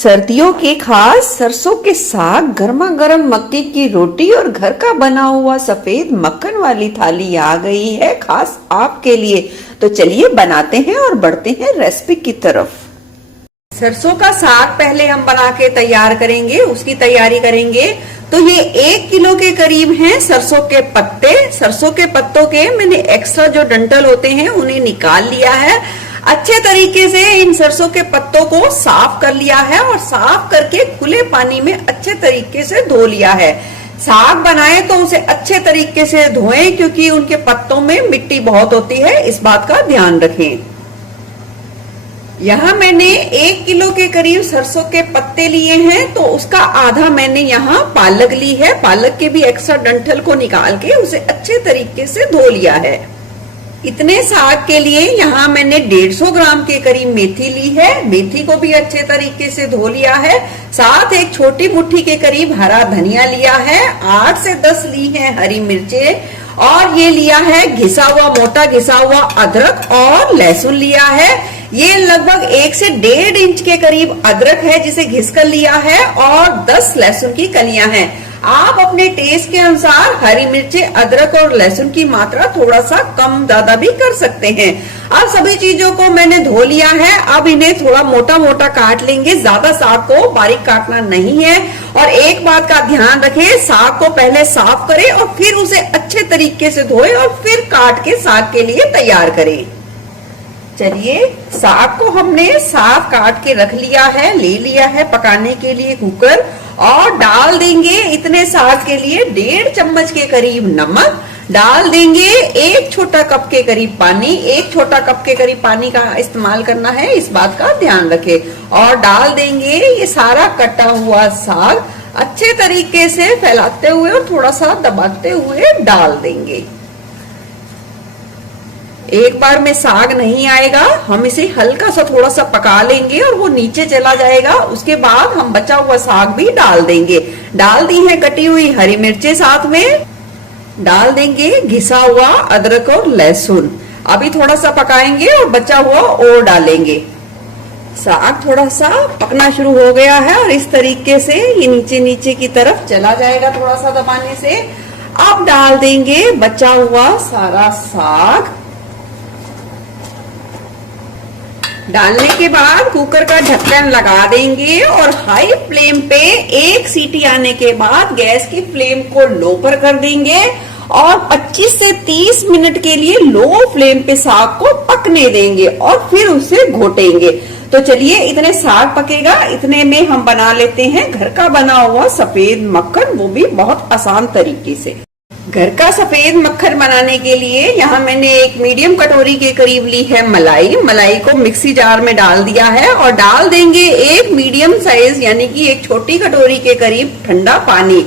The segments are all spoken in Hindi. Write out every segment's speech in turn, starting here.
सर्दियों के खास सरसों के साग, गर्मा गर्म मक्के की रोटी और घर का बना हुआ सफेद मक्खन वाली थाली आ गई है खास आपके लिए। तो चलिए बनाते हैं और बढ़ते हैं रेसिपी की तरफ। सरसों का साग पहले हम बना के तैयार करेंगे, उसकी तैयारी करेंगे। तो ये 1 किलो के करीब हैं सरसों के पत्ते। सरसों के पत्तों के मैंने एक्स्ट्रा जो डंठल होते हैं उन्हें निकाल लिया है। अच्छे तरीके से इन सरसों के पत्तों को साफ कर लिया है और साफ करके खुले पानी में अच्छे तरीके से धो लिया है। साग बनाए तो उसे अच्छे तरीके से धोएं, क्योंकि उनके पत्तों में मिट्टी बहुत होती है, इस बात का ध्यान रखें। यहाँ मैंने 1 किलो के करीब सरसों के पत्ते लिए हैं, तो उसका आधा मैंने यहाँ पालक ली है। पालक के भी एक्स्ट्रा डंठल को निकाल के उसे अच्छे तरीके से धो लिया है। इतने साग के लिए यहाँ मैंने 150 ग्राम के करीब मेथी ली है। मेथी को भी अच्छे तरीके से धो लिया है। साथ एक छोटी मुट्ठी के करीब हरा धनिया लिया है। 8 से 10 ली है हरी मिर्चें, और ये लिया है घिसा हुआ, मोटा घिसा हुआ अदरक और लहसुन लिया है। ये लगभग 1 से 1.5 इंच के करीब अदरक है जिसे घिस कर लिया है, और 10 लहसुन की कलियां हैं। आप अपने टेस्ट के अनुसार हरी मिर्चें, अदरक और लहसुन की मात्रा थोड़ा सा कम ज्यादा भी कर सकते हैं। अब सभी चीजों को मैंने धो लिया है। अब इन्हें थोड़ा मोटा मोटा काट लेंगे, ज्यादा साग को बारीक काटना नहीं है। और एक बात का ध्यान रखें, साग को पहले साफ करें और फिर उसे अच्छे तरीके से धोएं और फिर काट के साग के लिए तैयार करें। चलिए, साग को हमने साफ काट के रख लिया है, ले लिया है पकाने के लिए कुकर, और डाल देंगे इतने साग के लिए 1.5 चम्मच के करीब नमक, डाल देंगे 1 छोटा कप के करीब पानी। 1 छोटा कप के करीब पानी का इस्तेमाल करना है, इस बात का ध्यान रखें। और डाल देंगे ये सारा कटा हुआ साग, अच्छे तरीके से फैलाते हुए और थोड़ा सा दबाते हुए डाल देंगे। एक बार में साग नहीं आएगा, हम इसे हल्का सा थोड़ा सा पका लेंगे और वो नीचे चला जाएगा। उसके बाद हम बचा हुआ साग भी डाल देंगे। डाल दी है कटी हुई हरी मिर्चें, साथ में डाल देंगे घिसा हुआ अदरक और लहसुन। अभी थोड़ा सा पकाएंगे और बचा हुआ और डालेंगे। साग थोड़ा सा पकना शुरू हो गया है और इस तरीके से ये नीचे नीचे की तरफ चला जाएगा थोड़ा सा दबाने से। अब डाल देंगे बचा हुआ सारा साग। डालने के बाद कुकर का ढक्कन लगा देंगे और हाई फ्लेम पे 1 सीटी आने के बाद गैस की फ्लेम को लो पर कर देंगे और 25 से 30 मिनट के लिए लो फ्लेम पे साग को पकने देंगे और फिर उसे घोटेंगे। तो चलिए, इतने साग पकेगा, इतने में हम बना लेते हैं घर का बना हुआ सफेद मक्खन, वो भी बहुत आसान तरीके से। घर का सफेद मक्खन बनाने के लिए यहाँ मैंने एक मीडियम कटोरी के करीब ली है मलाई। मलाई को मिक्सी जार में डाल दिया है और डाल देंगे एक मीडियम साइज यानी कि एक छोटी कटोरी के करीब ठंडा पानी।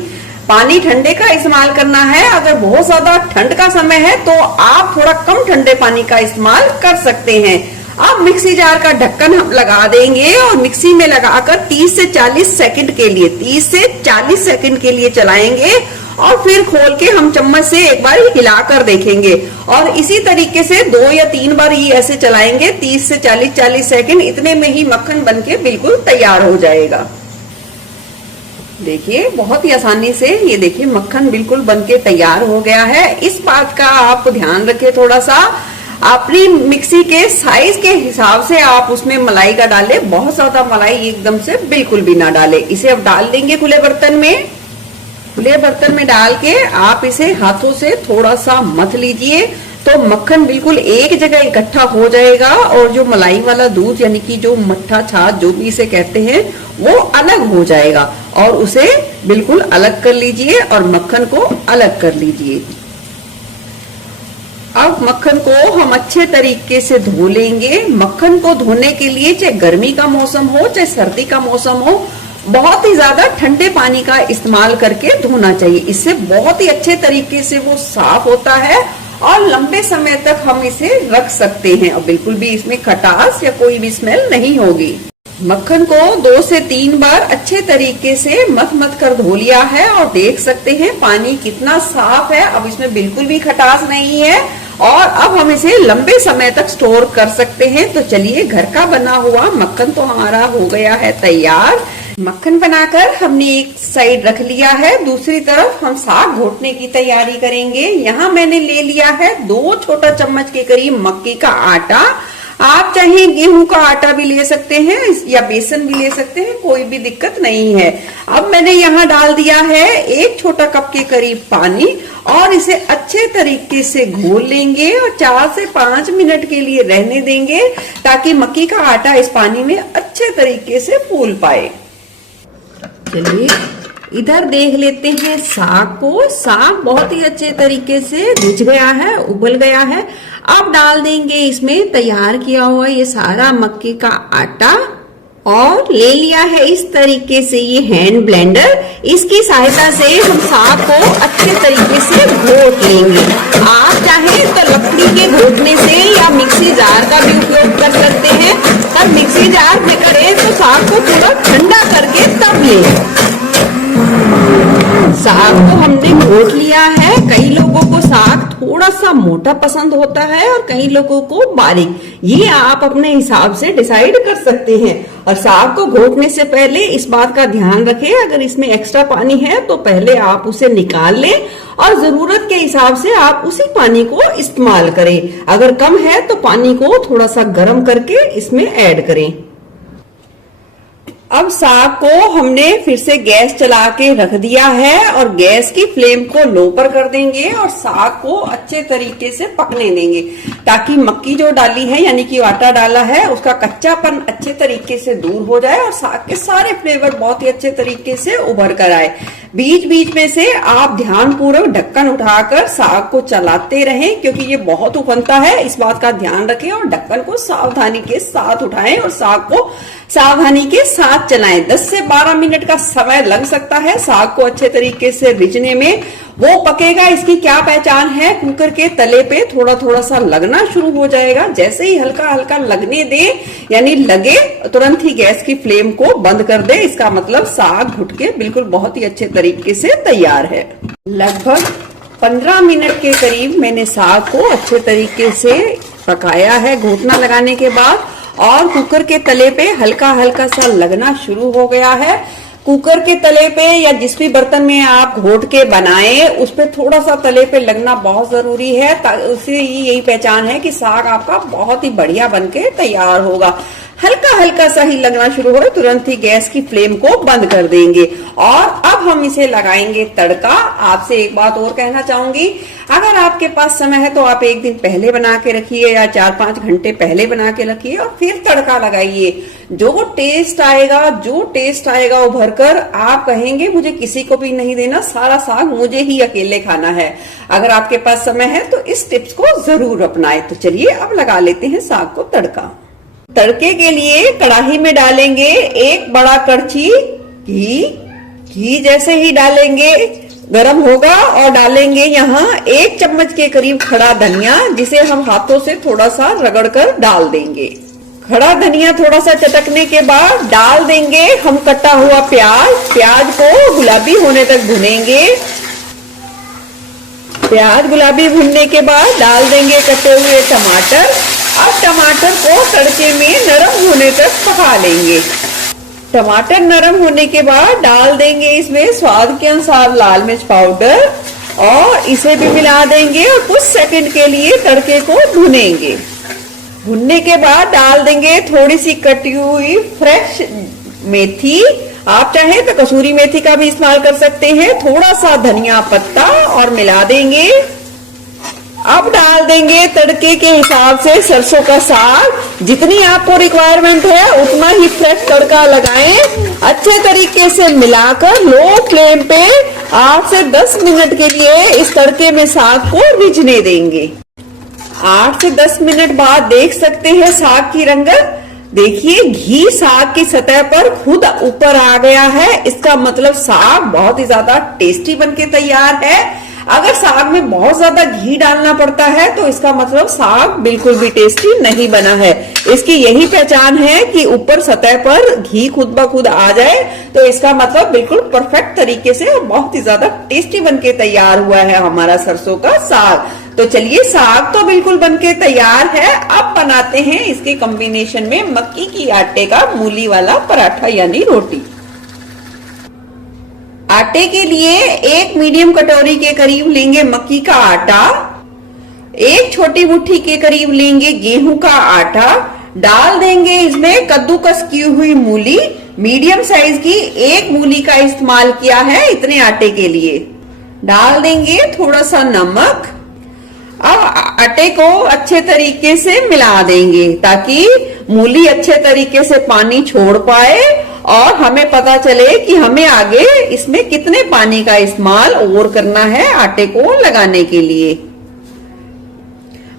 पानी ठंडे का इस्तेमाल करना है। अगर बहुत ज्यादा ठंड का समय है तो आप थोड़ा कम ठंडे पानी का इस्तेमाल कर सकते हैं। अब मिक्सी जार का ढक्कन हम लगा देंगे और मिक्सी में लगाकर 30 से 40 सेकंड के लिए 30 से 40 सेकंड के लिए चलाएंगे और फिर खोल के हम चम्मच से एक बार हिलाकर देखेंगे। और इसी तरीके से 2 या 3 बार ही ऐसे चलाएंगे 30 से 40 सेकंड। इतने में ही मक्खन बनके बिल्कुल तैयार हो जाएगा। देखिए, बहुत ही आसानी से ये देखिए मक्खन बिल्कुल बनके तैयार हो गया है। इस बात का आप ध्यान रखें, थोड़ा सा अपनी मिक्सी के साइज के हिसाब से आप उसमें मलाई का डालें। बहुत ज्यादा मलाई एकदम से बिल्कुल भी ना डालें। इसे अब डाल देंगे खुले बर्तन में। खुले बर्तन में डाल के आप इसे हाथों से थोड़ा सा मथ लीजिए तो मक्खन बिल्कुल एक जगह इकट्ठा हो जाएगा और जो मलाई वाला दूध यानी कि जो मट्ठा छाछ जो भी इसे कहते हैं वो अलग हो जाएगा। और उसे बिल्कुल अलग कर लीजिए और मक्खन को अलग कर लीजिए। अब मक्खन को हम अच्छे तरीके से धो लेंगे। मक्खन को धोने के लिए चाहे गर्मी का मौसम हो चाहे सर्दी का मौसम हो, बहुत ही ज्यादा ठंडे पानी का इस्तेमाल करके धोना चाहिए। इससे बहुत ही अच्छे तरीके से वो साफ होता है और लंबे समय तक हम इसे रख सकते हैं और बिल्कुल भी इसमें खटास या कोई भी स्मेल नहीं होगी। मक्खन को 2 से 3 बार अच्छे तरीके से मथ कर धो लिया है और देख सकते हैं पानी कितना साफ है। अब इसमें बिल्कुल भी खटास नहीं है और अब हम इसे लंबे समय तक स्टोर कर सकते हैं। तो चलिए, घर का बना हुआ मक्खन तो हमारा हो गया है तैयार। मक्खन बनाकर हमने एक साइड रख लिया है, दूसरी तरफ हम साग घोटने की तैयारी करेंगे। यहाँ मैंने ले लिया है 2 छोटा चम्मच के करीब मक्की का आटा। आप चाहे गेहूं का आटा भी ले सकते हैं या बेसन भी ले सकते हैं, कोई भी दिक्कत नहीं है। अब मैंने यहाँ डाल दिया है 1 छोटा कप के करीब पानी और इसे अच्छे तरीके से घोल लेंगे और 4 से 5 मिनट के लिए रहने देंगे ताकि मक्की का आटा इस पानी में अच्छे तरीके से फूल पाए। चलिए, इधर देख लेते हैं साग को। साग बहुत ही अच्छे तरीके से रिझ गया है, उबल गया है। अब डाल देंगे इसमें तैयार किया हुआ ये सारा मक्के का आटा और ले लिया है इस तरीके से ये हैंड ब्लेंडर। इसकी सहायता से हम साग को अच्छे तरीके से घोट लेंगे। आप चाहें तो लकड़ी के घोटने से या मिक्सी जार का भी उपयोग कर सकते हैं, पर मिक्सी जार में करें तो साग को थोड़ा ठंडा करके तब लें। साग को हमने घोट लिया है। कई लोगों को साग थोड़ा सा मोटा पसंद होता है और कई लोगों को बारीक, ये आप अपने हिसाब से डिसाइड कर सकते हैं। और साग को घोटने से पहले इस बात का ध्यान रखें, अगर इसमें एक्स्ट्रा पानी है तो पहले आप उसे निकाल लें और जरूरत के हिसाब से आप उसी पानी को इस्तेमाल करें। अगर कम है तो पानी को थोड़ा सा गर्म करके इसमें ऐड करें। अब साग को हमने फिर से गैस चला के रख दिया है और गैस की फ्लेम को लो पर कर देंगे और साग को अच्छे तरीके से पकने देंगे ताकि मक्की जो डाली है यानी कि आटा डाला है उसका कच्चापन अच्छे तरीके से दूर हो जाए और साग के सारे फ्लेवर बहुत ही अच्छे तरीके से उभर कर आए। बीच बीच में से आप ध्यान पूर्वक ढक्कन उठाकर साग को चलाते रहें क्योंकि ये बहुत उफनता है, इस बात का ध्यान रखें और ढक्कन को सावधानी के साथ उठाएं और साग को सावधानी के साथ चलाएं। 10 से 12 मिनट का समय लग सकता है साग को अच्छे तरीके से रिझने में। वो पकेगा, इसकी क्या पहचान है, कुकर के तले पे थोड़ा थोड़ा सा लगना शुरू हो जाएगा। जैसे ही हल्का हल्का लगने दे यानी लगे तुरंत ही गैस की फ्लेम को बंद कर दे, इसका मतलब साग घुट के बिल्कुल बहुत ही अच्छे तरीके से तैयार है। लगभग 15 मिनट के करीब मैंने साग को अच्छे तरीके से पकाया है घोटना लगाने के बाद और कुकर के तले पे हल्का हल्का सा लगना शुरू हो गया है। कुकर के तले पे या जिस भी बर्तन में आप घोट के बनाएं उस पे थोड़ा सा तले पे लगना बहुत जरूरी है, उससे यही पहचान है कि साग आपका बहुत ही बढ़िया बनके तैयार होगा। हल्का हल्का सा ही लगना शुरू हो तुरंत ही गैस की फ्लेम को बंद कर देंगे और अब हम इसे लगाएंगे तड़का। आपसे एक बात और कहना चाहूंगी, अगर आपके पास समय है तो आप एक दिन पहले बना के रखिए या 4-5 घंटे पहले बना के रखिए और फिर तड़का लगाइए। जो टेस्ट आएगा उभर कर आप कहेंगे मुझे किसी को भी नहीं देना, सारा साग मुझे ही अकेले खाना है। अगर आपके पास समय है तो इस टिप्स को जरूर अपनाएं। तो चलिए अब लगा लेते हैं साग को तड़का। तड़के के लिए कढ़ाई में डालेंगे 1 बड़ा कड़छी घी जैसे ही डालेंगे गरम होगा और डालेंगे यहाँ 1 चम्मच के करीब खड़ा धनिया जिसे हम हाथों से थोड़ा सा रगड़ कर डाल देंगे। खड़ा धनिया थोड़ा सा चटकने के बाद डाल देंगे हम कटा हुआ प्याज को गुलाबी होने तक भुनेंगे। प्याज गुलाबी भुनने के बाद डाल देंगे कटे हुए टमाटर। अब टमाटर को तड़के में नरम होने तक पका लेंगे। टमाटर नरम होने के बाद डाल देंगे इसमें स्वाद के अनुसार लाल मिर्च पाउडर और इसे भी मिला देंगे और कुछ सेकंड के लिए तड़के को भुनेंगे। भुनने के बाद डाल देंगे थोड़ी सी कटी हुई फ्रेश मेथी, आप चाहें तो कसूरी मेथी का भी इस्तेमाल कर सकते हैं, थोड़ा सा धनिया पत्ता और मिला देंगे। अब डाल देंगे तड़के के हिसाब से सरसों का साग। जितनी आपको रिक्वायरमेंट है उतना ही फ्रेश तड़का लगाएं। अच्छे तरीके से मिलाकर लो फ्लेम पे 8 से 10 मिनट के लिए इस तड़के में साग को रिझने देंगे। 8 से 10 मिनट बाद देख सकते हैं साग की रंगत। देखिए घी साग की सतह पर खुद ऊपर आ गया है, इसका मतलब साग बहुत ही ज्यादा टेस्टी बनके तैयार है। अगर साग में बहुत ज्यादा घी डालना पड़ता है तो इसका मतलब साग बिल्कुल भी टेस्टी नहीं बना है। इसकी यही पहचान है कि ऊपर सतह पर घी खुद ब खुद आ जाए तो इसका मतलब बिल्कुल परफेक्ट तरीके से और बहुत ही ज्यादा टेस्टी बनके तैयार हुआ है हमारा सरसों का साग। तो चलिए साग तो बिल्कुल बनके तैयार है। अब बनाते हैं इसके कॉम्बिनेशन में मक्की की आटे का मूली वाला पराठा यानी रोटी। आटे के लिए एक मीडियम कटोरी के करीब लेंगे मक्की का आटा, एक छोटी मुट्ठी के करीब लेंगे गेहूं का आटा, डाल देंगे इसमें कद्दूकस की हुई मूली, मीडियम साइज की एक मूली का इस्तेमाल किया है इतने आटे के लिए। डाल देंगे थोड़ा सा नमक। अब आटे को अच्छे तरीके से मिला देंगे ताकि मूली अच्छे तरीके से पानी छोड़ पाए और हमें पता चले कि हमें आगे इसमें कितने पानी का इस्तेमाल और करना है आटे को लगाने के लिए।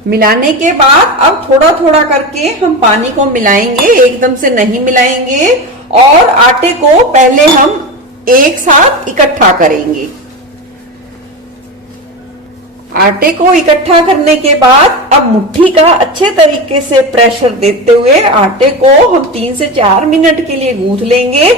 मिलाने के बाद अब थोड़ा थोड़ा करके हम पानी को मिलाएंगे, एकदम से नहीं मिलाएंगे और आटे को पहले हम एक साथ इकट्ठा करेंगे। आटे को इकट्ठा करने के बाद अब मुट्ठी का अच्छे तरीके से प्रेशर देते हुए आटे को हम 3 से 4 मिनट के लिए गूंथ लेंगे।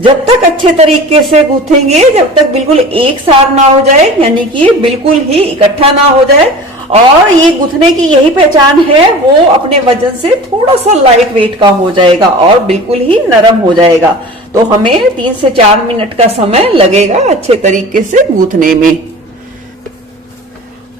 जब तक अच्छे तरीके से गूंथेंगे, जब तक बिल्कुल एक साथ ना हो जाए, यानी कि बिल्कुल ही इकट्ठा ना हो जाए। और ये गूंथने की यही पहचान है, वो अपने वजन से थोड़ा सा लाइट वेट का हो जाएगा और बिल्कुल ही नरम हो जाएगा। तो हमें 3 से 4 मिनट का समय लगेगा अच्छे तरीके से गूंथने में।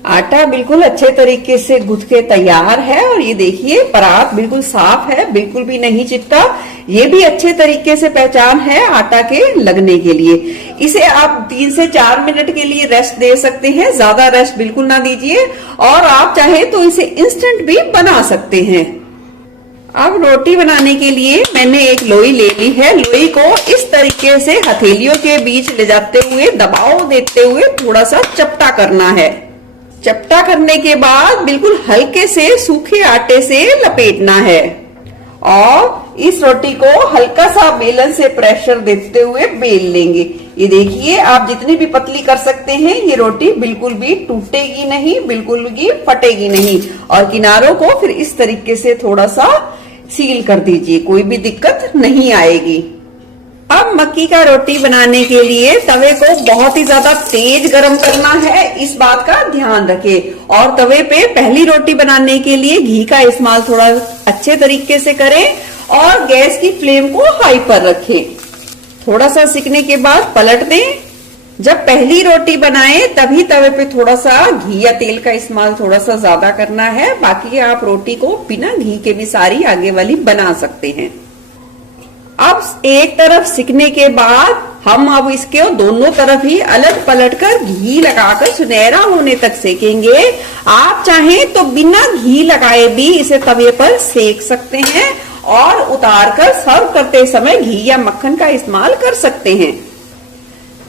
आटा बिल्कुल अच्छे तरीके से गूंथ के तैयार है और ये देखिए परात बिल्कुल साफ है, बिल्कुल भी नहीं चिपका। ये भी अच्छे तरीके से पहचान है आटा के लगने के लिए। इसे आप 3 से 4 मिनट के लिए रेस्ट दे सकते हैं, ज्यादा रेस्ट बिल्कुल ना दीजिए। और आप चाहे तो इसे इंस्टेंट भी बना सकते हैं। अब रोटी बनाने के लिए मैंने एक लोई ले ली है। लोई को इस तरीके से हथेलियों के बीच ले जाते हुए दबाव देते हुए थोड़ा सा चपटा करना है। चपटा करने के बाद बिल्कुल हल्के से सूखे आटे से लपेटना है और इस रोटी को हल्का सा बेलन से प्रेशर देते हुए बेल लेंगे। ये देखिए आप जितनी भी पतली कर सकते हैं, ये रोटी बिल्कुल भी टूटेगी नहीं, बिल्कुल भी फटेगी नहीं। और किनारों को फिर इस तरीके से थोड़ा सा सील कर दीजिए, कोई भी दिक्कत नहीं आएगी। अब मक्की का रोटी बनाने के लिए तवे को बहुत ही ज्यादा तेज गरम करना है, इस बात का ध्यान रखें। और तवे पे पहली रोटी बनाने के लिए घी का इस्तेमाल थोड़ा अच्छे तरीके से करें और गैस की फ्लेम को हाई पर रखें। थोड़ा सा सिकने के बाद पलट दें। जब पहली रोटी बनाएं तभी तवे पे थोड़ा सा घी या तेल का इस्तेमाल थोड़ा सा ज्यादा करना है, बाकी आप रोटी को बिना घी के भी सारी आगे वाली बना सकते हैं। अब एक तरफ सिकने के बाद हम अब इसके दोनों तरफ ही अलट पलट कर घी लगाकर सुनहरा होने तक सेकेंगे। आप चाहें तो बिना घी लगाए भी इसे तवे पर सेक सकते हैं और उतार कर सर्व करते समय घी या मक्खन का इस्तेमाल कर सकते हैं।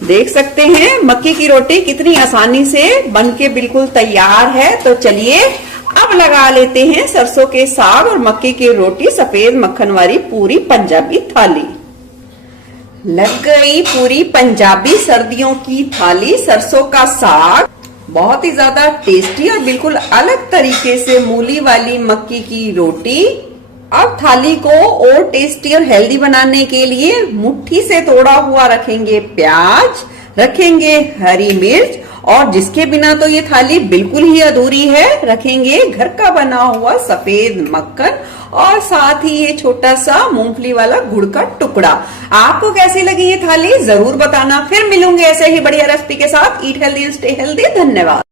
देख सकते हैं मक्की की रोटी कितनी आसानी से बनके बिल्कुल तैयार है। तो चलिए अब लगा लेते हैं सरसों के साग और मक्की की रोटी सफेद मक्खन वाली पूरी पंजाबी थाली। लग गई पूरी पंजाबी सर्दियों की थाली। सरसों का साग बहुत ही ज्यादा टेस्टी और बिल्कुल अलग तरीके से मूली वाली मक्की की रोटी। अब थाली को और टेस्टी और हेल्दी बनाने के लिए मुट्ठी से तोड़ा हुआ रखेंगे प्याज, रखेंगे हरी मिर्च और जिसके बिना तो ये थाली बिल्कुल ही अधूरी है, रखेंगे घर का बना हुआ सफेद मक्खन और साथ ही ये छोटा सा मूंगफली वाला गुड़ का टुकड़ा। आपको कैसी लगी ये थाली जरूर बताना। फिर मिलूंगे ऐसे ही बढ़िया रेसिपी के साथ। Eat healthy, stay healthy. धन्यवाद।